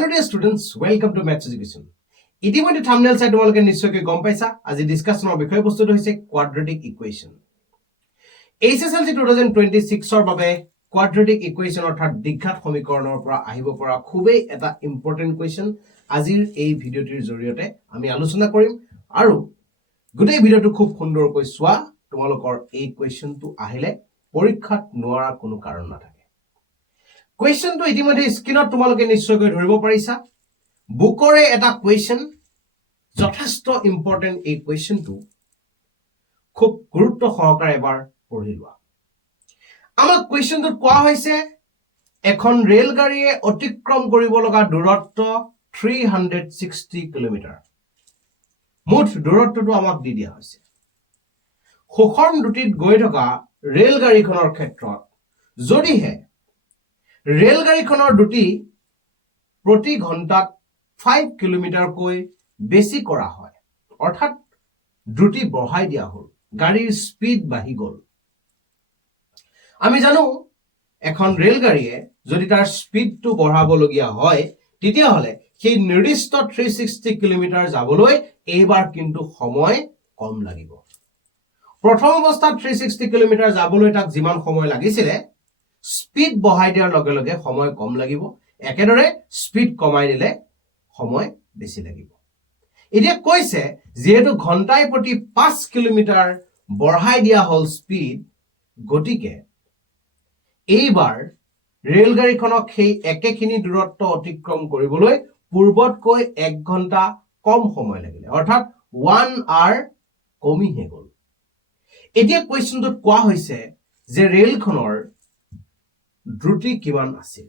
Hello dear students, welcome to Maths Education. ইতিমধ্যে thumbnail চাই তোমালোকে নিশ্চয়কৈ গম পাইছা আজি ডিসকাশনৰ বিষয়বস্তুটো হৈছে কোৱাড্ৰেটিক ইকুৱেশ্যন। HSLC 2026 ৰ বাবে কোৱাড্ৰেটিক ইকুৱেশ্যন অৰ্থাৎ দ্বিঘাত সমীকৰণৰ পৰা আহিব পৰা খুবেই এটা ইম্পৰ্টেন্ট কোৱেশ্যন আজিৰ এই ভিডিঅ'টিৰ জৰিয়তে আমি আলোচনা কৰিম আৰু গোটেই ভিডিঅ'টো খুব সুন্দৰকৈ চোৱা তোমালোকৰ এই কোৱেশ্যনটো আহিলে পৰীক্ষাত নোৱাৰা কোনো কাৰণ নাথাকে। কোৱেশ্যনটো ইতিমধ্যে স্ক্ৰীনত তোমালোকে নিশ্চয়কৈ ধৰিব পাৰিছা বুকৰে এটা কোৱেশ্যন যথেষ্ট ইম্পৰ্টেন্ট এই কোৱেশ্যনটো খুব গুৰুত্ব সহকাৰে এবাৰ পঢ়ি লোৱা। আমাক কোৱেশ্যনটোত কোৱা হৈছে এখন ৰেলগাড়ীয়ে অতিক্ৰম কৰিব লগা দূৰত্ব 360 কিলোমিটাৰ। মুঠ দূৰত্বটো আমাক দি দিয়া হৈছে। শোষণ দুটিত গৈ থকা ৰেলগাড়ীখনৰ ক্ষেত্ৰত যদিহে ৰেলগাড়ীখনৰ দুটি প্ৰতি ঘণ্টাত 5 কিলোমিটাৰকৈ বেছি কৰা হয় অৰ্থাৎ দ্ৰুতি বঢ়াই দিয়া হ'ল, গাড়ীৰ স্পীড বাঢ়ি গ'ল। আমি জানো এখন ৰেলগাড়ীয়ে যদি তাৰ স্পীডটো বঢ়াবলগীয়া হয় তেতিয়াহ'লে সেই নিৰ্দিষ্ট 360 কিলোমিটাৰ যাবলৈ এইবাৰ কিন্তু সময় কম লাগিব। প্ৰথম অৱস্থাত 360 কিলোমিটাৰ যাবলৈ তাক যিমান সময় লাগিছিলে স্পীড বঢ়াই দিয়াৰ লগে লগে সময় কম লাগিব, একেদৰে স্পীড কমাই দিলে সময় বেছি লাগিব। এতিয়া কৈছে যেহেতু ঘণ্টাই প্ৰতি 5 কিলোমিটাৰ বঢ়াই দিয়া হ'ল স্পীড, গতিকে এইবাৰ ৰেলগাড়ীখনক সেই একেখিনি দূৰত্ব অতিক্ৰম কৰিবলৈ পূৰ্বতকৈ 1 ঘণ্টা কম সময় লাগিলে অৰ্থাৎ 1 আৱাৰ কমিহে গ'ল। এতিয়া কোৱেশ্যনটোত কোৱা হৈছে যে ৰেলখনৰ দ্ৰুতি কিমান আছিল।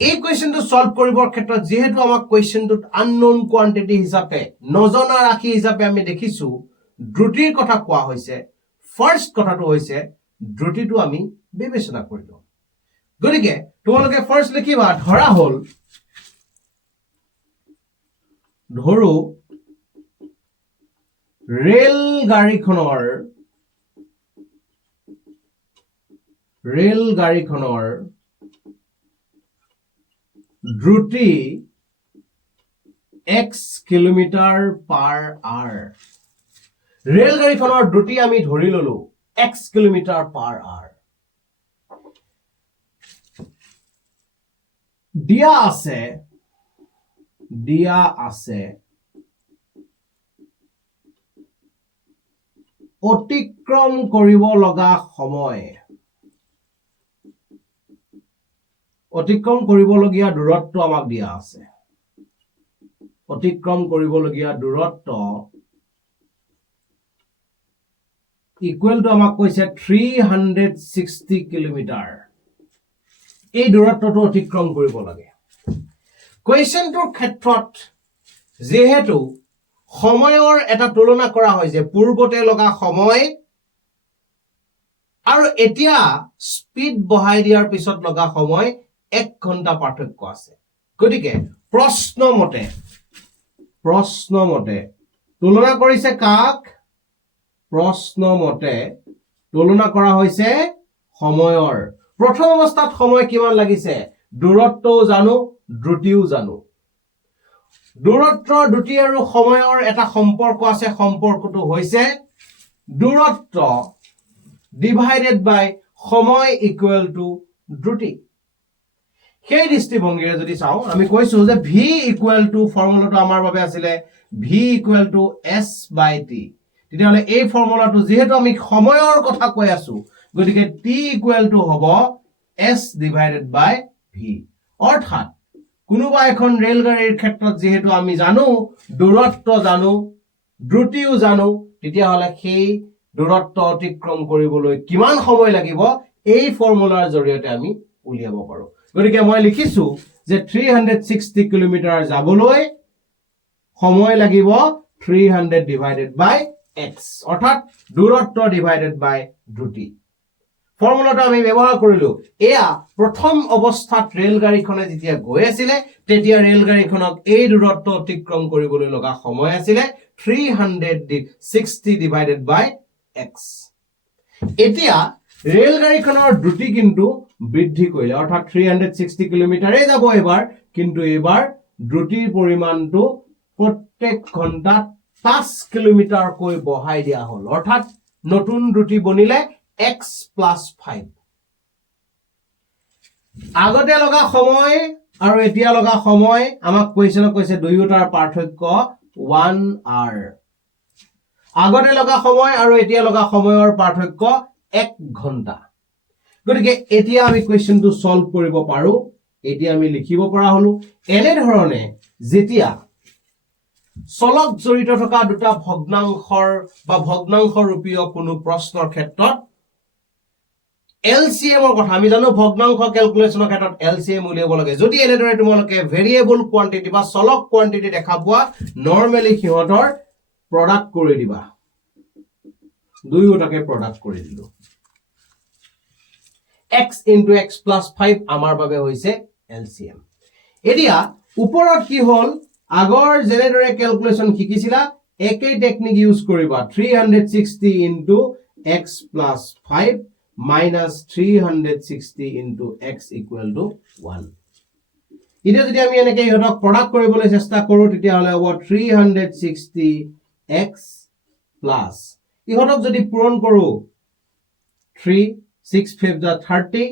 এই কোৱেশ্যনটো সলভ কৰিবৰ ক্ষেত্ৰত যেহেতু আমাক কোৱেশ্যনটোত আননোন কোৱান্টিটি হিচাপে নজনা ৰাশি হিচাপে আমি দেখিছো দ্ৰুতিৰ কথা কোৱা হৈছে, ফাৰ্ষ্ট কথাটো হৈছে দ্ৰুতিটো আমি বিবেচনা কৰি লওঁ। গতিকে তোমালোকে ফাৰ্ষ্ট লিখিবা ধৰা হ'ল ধৰো ৰেলগাড়ীখনৰ দ্ৰুতি x কিলোমিটাৰ পাৰ আৱাৰ। ৰেলগাড়ীখনৰ দ্ৰুতি আমি ধৰি ললো x কিলোমিটাৰ পাৰ আৱাৰ। দিয়া আছে অতিক্ৰম কৰিব লগা সময়, অতিক্ৰম কৰিবলগীয়া দূৰত্ব আমাক দিয়া আছে। অতিক্ৰম কৰিবলগীয়া দূৰত্ব ইকুৱেল টু আমাক কৈছে 360 কিলোমিটাৰ। এই দূৰত্বটো অতিক্ৰম কৰিব লাগে। কোৱেশ্যনটোৰ ক্ষেত্ৰত যেহেতু সময়ৰ এটা তুলনা কৰা হৈছে পূৰ্বতে লগা সময় আৰু এতিয়া স্পীড বঢ়াই দিয়াৰ পিছত লগা সময় 1 ঘণ্টা পাৰ্থক্য আছে। গতিকে প্ৰশ্নমতে তুলনা কৰিছে কাক? প্ৰশ্নমতে তুলনা কৰা হৈছে সময়ৰ। প্ৰথম অৱস্থাত সময় কিমান লাগিছে? দূৰত্বও জানো, দ্ৰুতিও জানো। দূৰত্ব, দ্ৰুতি আৰু সময়ৰ এটা সম্পৰ্ক আছে, সম্পৰ্কটো হৈছে দূৰত্ব ডিভাইডেড বাই সময় ইকুৱেল টু দ্ৰুতি। সেই দৃষ্টিভংগীৰে যদি চাওঁ আমি কৈছো যে v ইকুৱেল টু ফৰ্মুলাটো আমাৰ বাবে আছিলে v equal to s by t। তেতিয়াহ'লে এই ফৰ্মুলাটো যিহেতু আমি সময়ৰ কথা কৈ আছো গতিকে t ইকুৱেল টু হ'ব s ডিভাইডেড বাই v। অৰ্থাৎ কোনোবা এখন ৰেলগাড়ীৰ ক্ষেত্ৰত যেহেতু আমি জানো দূৰত্ব জানো, দ্ৰুতিও জানো, তেতিয়াহ'লে সেই দূৰত্ব অতিক্ৰম কৰিবলৈ কিমান সময় লাগিব এই ফৰ্মুলাৰ জৰিয়তে আমি উলিয়াব পাৰো। গতিকে মই লিখিছো যে 360 কিলোমিটাৰ যাবলৈ সময় লাগিব 300 ডিভাইডেড বাই x অৰ্থাৎ দূৰত্ব ডিভাইডেড বাই দ্ৰুতি। ফৰ্মুলাটো আমি ব্যৱহাৰ কৰিলো। এয়া প্ৰথম অৱস্থাত ৰেলগাড়ীখনে যেতিয়া গৈ আছিলে তেতিয়া ৰেলগাড়ীখনক এই দূৰত্ব অতিক্ৰম কৰিবলৈ লগা সময় আছিলে 360 ডিভাইডেড বাই x। এতিয়া ৰেলগাড়ীখনৰ দ্ৰুতি কিন্তু বৃদ্ধি কৰিলে অৰ্থাৎ 360 কিলোমিটাৰে যাব এবাৰ কিন্তু এবাৰ দ্ৰুতিৰ পৰিমাণটো প্ৰত্যেক ঘণ্টাত 5 কিলোমিটাৰকৈ বঢ়াই দিয়া হ'ল অৰ্থাৎ নতুন দ্ৰুতি বনিলে x + 5 আগতে লগা সময় আৰু এতিয়া লগা সময় আমাক কোৱেশ্যনত কৈছে দুয়োটাৰ পাৰ্থক্য 1 hour আগতে লগা সময় আৰু এতিয়া লগা সময়ৰ পাৰ্থক্য 1 ঘণ্টা গতিকে এতিয়া আমি কোৱেশ্যনটো সলভ কৰিব পাৰো এতিয়া আমি লিখিব পৰা হলো এনে ধৰণে যেতিয়া চলক জড়িত থকা দুটা ভগ্নাংশৰ বা ভগ্নাংশ ৰূপীয় কোনো প্ৰশ্নৰ ক্ষেত্ৰত LCM ৰ কথা আমি জানো ভগ্নাংশ ক্যালকুলেশনৰ ক্ষেত্ৰত LCM উলিয়াব লাগে যদি এনে ধৰে তোমালোকে ভেৰিয়েবল কোয়ান্টিটি বা চলক কোয়ান্টিটি দেখা পোৱা নৰমালি সিহঁতৰ প্ৰডাক্ট কৰি দিবা দুয়োটাকে প্ৰডাক্ট কৰি দিলো x * x + 5 আমাৰ বাবে হৈছে LCM এতিয়া ওপৰত কি হল আগৰ জেনেৰে ক্যালকুলেশন শিকিছিলা একেই টেকনিক ইউজ কৰিবা 360 * x + 5 minus 360 into x equal to 1 এতিয়া যদি আমি এনেকৈ ইহতক প্ৰডাক্ট কৰিবলৈ চেষ্টা কৰো তেতিয়া হলে হ'ব 360 x plus ইহতক যদি পূৰণ কৰো 3 6 5 30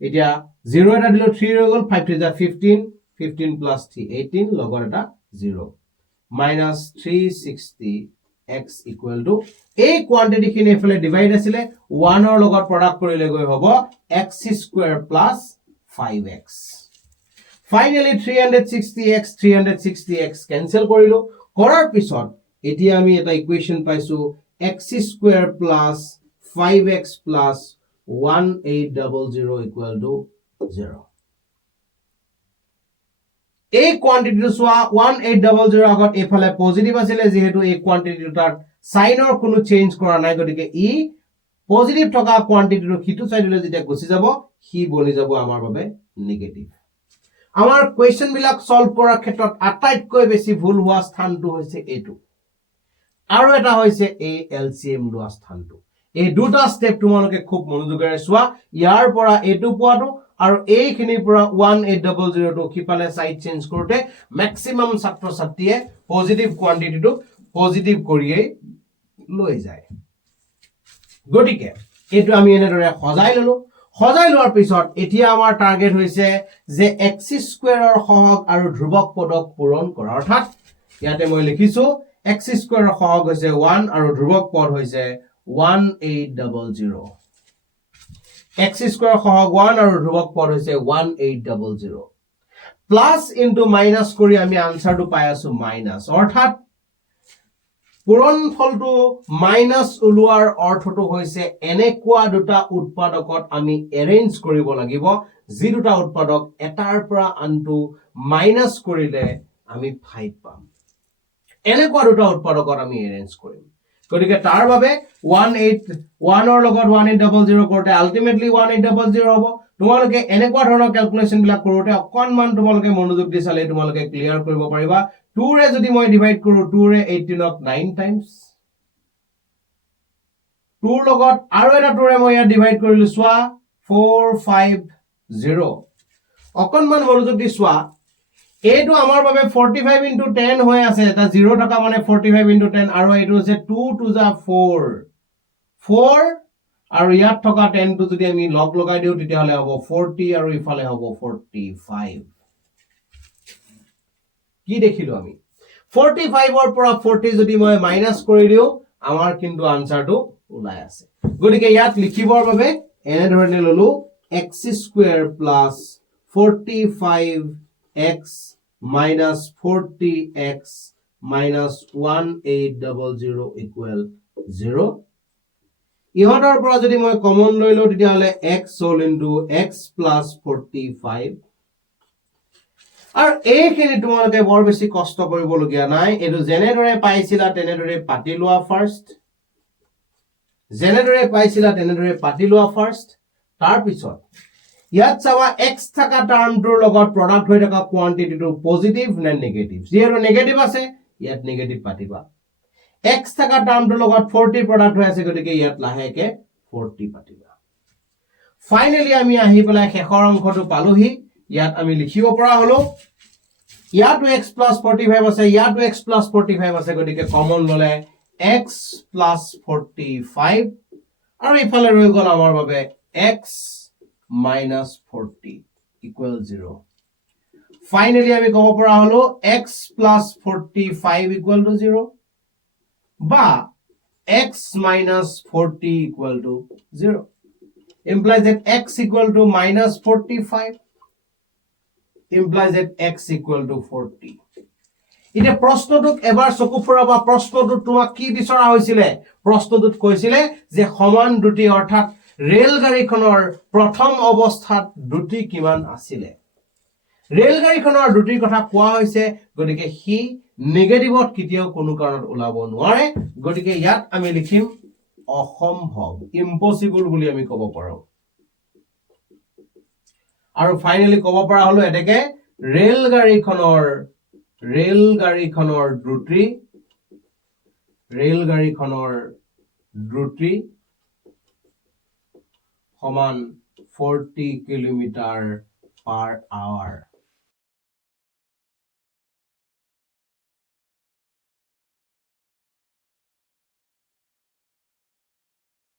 এতিয়া 0 এটা দিলো 3 হৈ গল 5 3 15 15 plus 3 18 লগৰ এটা 0 minus 360 x equal to এই কোয়ান্টিটি খিনি এফালে ডিভাইড আছিলে 1 ৰ লগত প্ৰডাক্ট কৰিলে গৈ হ'ব x² plus 5x finally 360x 360x cancel কৰিলো কৰাৰ পিছত এতিয়া আমি এটা ইকুৱেচন পাইছো x² plus 5x plus 1800 equal to 0 এই কোয়ান্টিটিটো সোয়া 1800 আগত এফালে পজিটিভ আছিল যেহেতু এই কোয়ান্টিটিটো তার সাইনৰ কোনো চেঞ্জ কৰা নাই গতিকে ই পজিটিভ থকা কোয়ান্টিটিটো কিটো সাইডলৈ যেতিয়া গুছি যাব হি বনি যাব আমাৰ বাবে নেগেটিভ আমাৰ কোৱেশ্চন বিলাক সলভ কৰাৰ ক্ষেত্ৰত আটাইতকৈ বেছি ভুল হোৱা স্থানটো হৈছে এটো আৰু এটা হৈছে এই LCM লোৱা স্থানটো এই দুটা স্টেপ তোমালোকে খুব মনোযোগেৰে চোৱা ইয়াৰ পৰা এটো পোৱাটো আৰু এইখিনিৰ পৰা 1800 টো কিপালে সাইড চেঞ্জ কৰোতে ম্যাক্সিমাম ছাত্ৰ ছাত্ৰীয়ে পজিটিভ কোয়ান্টিটিটো পজিটিভ কৰিয়ে লৈ যায় গটিকে এটো আমি এনেদৰে সজাই ললো সজাই লোৱাৰ পিছত এতিয়া আমাৰ টাৰ্গেট হৈছে যে x² ৰ সহগ আৰু ধ্ৰুৱক পদক পূৰণ কৰা অৰ্থাৎ ইয়াতে মই লিখিছো x² ৰ সহগ হৈছে 1 আৰু ধ্ৰুৱক পদ হৈছে 1800 x² সহগ 1 আৰু ধ্ৰুৱক পদ হৈছে 1800 প্লাস ইনটু মাইনাস কৰি আমি আনসাৰটো পাই আছো মাইনাস অৰ্থাৎ পূৰণ ফলটো মাইনাস উলোৱাৰ অৰ্থটো হৈছে এনেকুৱা দুটা উৎপাদকত আমি এৰেঞ্জ কৰিব লাগিব যি দুটা উৎপাদক এটাৰ পৰা আনটো মাইনাস কৰিলে আমি 5 পাম এনেকুৱা দুটা উৎপাদকত আমি এৰেঞ্জ কৰিম গতিকে তাৰ বাবে 181 ৰ লগত 1800 কৰোতে আলটিমেটলি 1800 হ'ব তোমালোকে এনেকুৱা ধৰণৰ ক্যালকুলেশন বিলাক কৰোতে অকনমান তোমালোকে মনোযোগ দি চালে তোমালোকে ক্লিয়াৰ কৰিব পাৰিবা 2 ৰে যদি মই ডিভাইড কৰো 2 ৰে 18 ক 9 টাইমস 2 লগত আৰু এটা 2 ৰে মই ইয়াত ডিভাইড কৰিলো সোৱা 450 অকনমান মনোযোগ দি সোৱা এইটো আমাৰ বাবে 45 into 10 হৈ আছে এটা 0 টকা মানে 45 into 10 আৰু এইটো হৈছে 2 to the 4 4 আৰু ইয়াত থকা 10 টো যদি আমি লগ লগাই দিও তেতিয়া হলে হ'ব 40 আৰু ইফালে হ'ব 45 কি দেখিলো আমি 45 ৰ পৰা 40 যদি মই মাইনাস কৰি দিও আমাৰ কিন্তু আনসাৰটো ওলাই আছে গতিকে ইয়াত লিখিবৰ বাবে এনে ধৰণে ললো x² plus 45x minus 40x minus 1800 equal 0 ইহতৰ পৰা যদি মই কমন লৈ লও তেতিয়া হলে x whole into x plus 45 আৰু এইখিনি তোমালোকে বৰ বেছি কষ্ট কৰিব লগিয়া নাই এটো জেনেদৰে পাইছিলা তেনেদৰে পাতি লোৱা ফাৰ্স্ট জেনেদৰে পাইছিলা তেনেদৰে পাতি লোৱা ফাৰ্স্ট তাৰ পিছত ইয়াত চাবা x থাকা টাৰ্মটোৰ লগত প্ৰডাক্ট হৈ থকা কোয়ান্টিটিটো পজিটিভ নে নেগেটিভ যিহেতু নেগেটিভ আছে ইয়াত নেগেটিভ পাতিবা x থাকা টাৰ্মটোৰ লগত 40 প্ৰডাক্ট হৈ আছে গতিকে ইয়াত লাহেকে 40 পাতিবা ফাইনেলি আমি আহি পেলাই শেষৰ অংশটো পালোহি ইয়াত আমি লিখিব পৰা হলো ইয়াতো x plus 45 আছে ইয়াতো x plus 45 আছে গতিকে কমন ললে x plus 45 আৰু ইফালে ৰৈ গল আমাৰ বাবে x minus 40 equal 0 ফাইনেলি আমি কব পৰা হলো x plus 45 equal to 0 বা x minus 40 equal to 0 implies that x equal to minus 45 implies that x equal to 40 এতিয়া প্ৰশ্নটোক এবাৰ চকু ফুৰাবা প্ৰশ্নটো তোমাক কি বিচৰা হৈছিলে প্ৰশ্নটোত কৈছিলে যে সমান দুটি অৰ্থাৎ ৰেলগাড়ীখনৰ প্ৰথম অৱস্থাত দুটি কিমান আছিল ৰেলগাড়ীখনৰ দুটিৰ কথা কোৱা হৈছে গতিকে হি নেগেটিভত কেতিয়াও কোনো কাৰণত ওলাব নোৱাৰে গতিকে ইয়াত আমি লিখিম অসম্ভৱ ইম্পসিবল বুলি আমি ক'ব পাৰো আৰু ফাইনালি ক'ব পৰা হলো এটাকে ৰেলগাড়ীখনৰ দ্ৰুতি সমান 40 কিলোমিটাৰ per hour